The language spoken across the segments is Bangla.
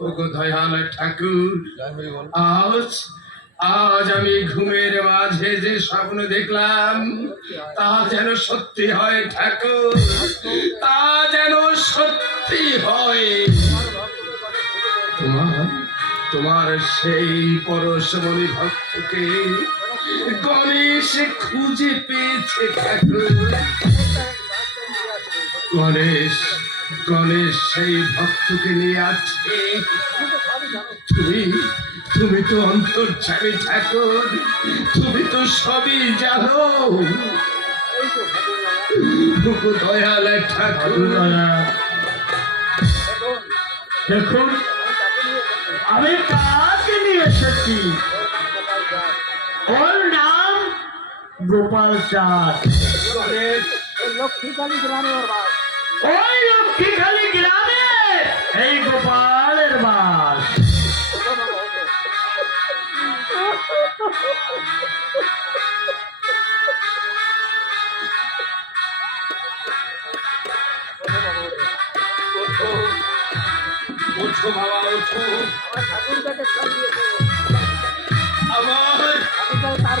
ওগো দয়াল ঠাকুর। আজ আজ আমি ঘুমের মাঝে যে স্বপ্ন দেখলাম তা যেন সত্যি হয় ঠাকুর। তা যেন সত্যি হয়। তোমার তোমার সেই পরশমণি ভক্তকে গণেশ খুঁজে পেয়েছে ঠাকুর। গণেশ গণেশ সেই ভক্তকে নিয়ে আছে তুমি তুমি তো অন্তর্যামী ঠাকুর তুমি তো সবই জানো। দয়াল ঠাকুর। দেখুন আমি কাকে নিয়ে এসেছি? ওর নাম গোপাল চাঁদ। লক্ষ্মীকালী গ্রামে ওর বাস। ওই লক্ষ্মীখালি গ্রামে। এই গোপালের বাস। আমার আমার ঠাকুরটা তার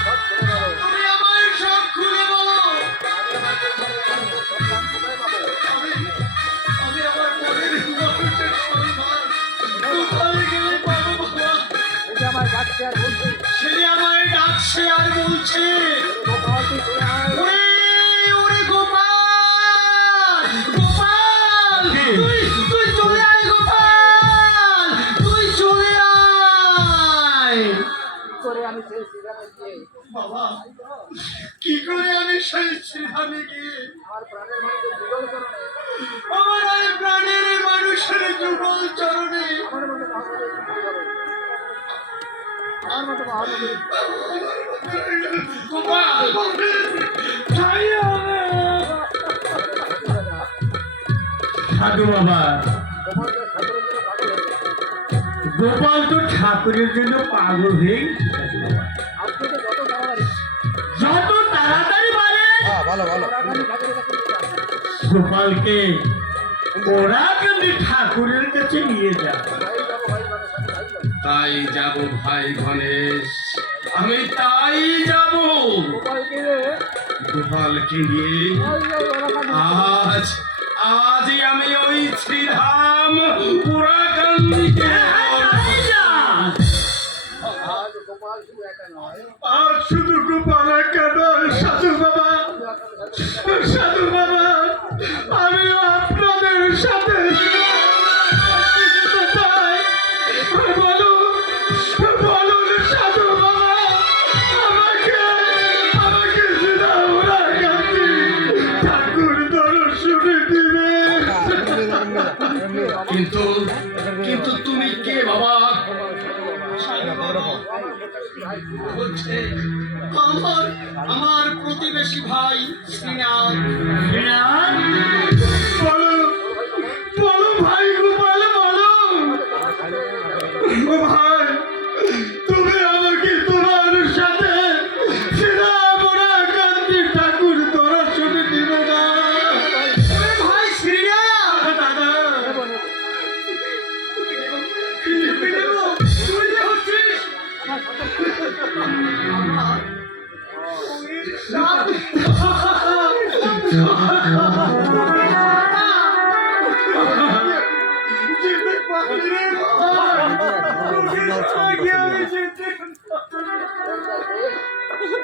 সে আমায় ডাকছে আর বলছে ওরে ওরে গোপাল গোপাল তুই তুই চলে আয় গোপাল তুই চলে আয়। কি করে আমি সেই সিদ্ধান্ত দিয়ে বাবা কি করে আমি সেই সিদ্ধান্তে গিয়ে আমার প্রাণের মানুষের যুগল করণে আমার প্রাণের মানুষের যুগল চরণে আমার সাধু বাবা। গোপাল তো ঠাকুরের জন্য পাগল হয়ে যত তাড়াতাড়ি পারে। গোপালকে ওরা কিন্তু ঠাকুরের কাছে নিয়ে যায় তাই যাব ভাই গণেশ। আমি তাই যাব। নিয়ে যে ওরাকানি আজ আজই আমি ওই শ্রীধাম পুরাকান্দিকে গোপাল একা নয় আর শুধু গোপাল কেন সাধু বাবা সাধু বাবা আমি আপনাদের সাথে। কিন্তু কিন্তু তুমি কে বাবা? আমার আমার প্রতিবেশী ভাই শ্রীনাথ। বলো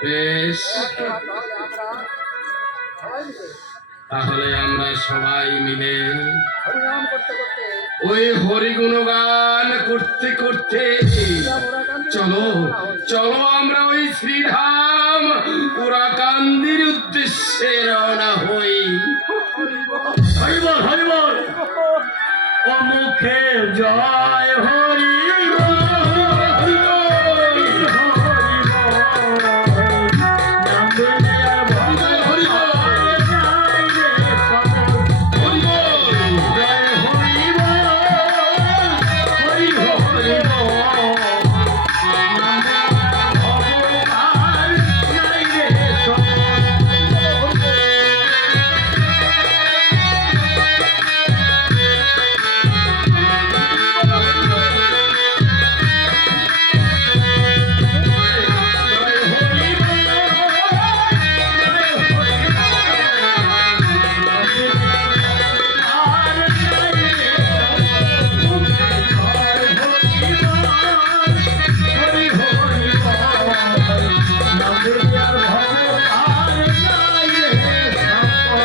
বেশ। তাহলে আমরা সবাই মিলে করতে করতে ওই হরিগুণগান করতে করতে ওরাকানি চলো চলো আমরা ওই শ্রীধাম পুরাকান্দির উদ্দেশ্যে রওনা হই। হরিবল হরিবল। ও মুখে জয় হরি।